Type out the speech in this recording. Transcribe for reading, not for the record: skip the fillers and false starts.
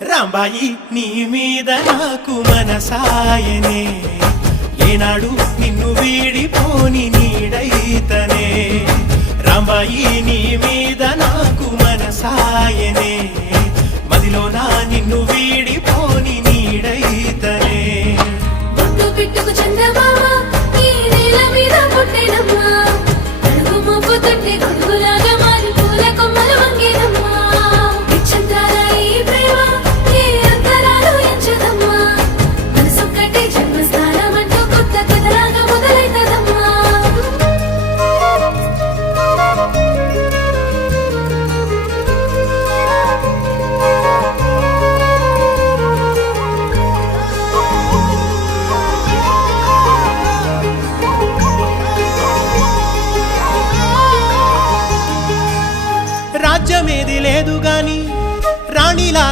రాంబాయి నీ మీద నాకు మనసాయనే ఏనాడు నిన్ను వీడిపోని నీడైతనే రాంబాయి నీ మీద నాకు మనసాయనే మదిలోన నిన్ను వీడిపోని నీడైతనే బొట్టు పెట్టుకు చందమామ ఈ నేల మీద పుట్టినమ్మా అడుగు మోపు తొట్టి గొడుగులాగా మారి పూల కొమ్మలు వంగేనమ్మా నిశ్చంద్రాల ఈ ప్రేమ ఏ అంతరాలు ఎంచదమ్మా మనసొక్కటి జన్మస్థానం అంటూ కొత్త కథలాగా మొదలైతదమ్మా రాజ్యమేది లేదు గాని రాణిలాగా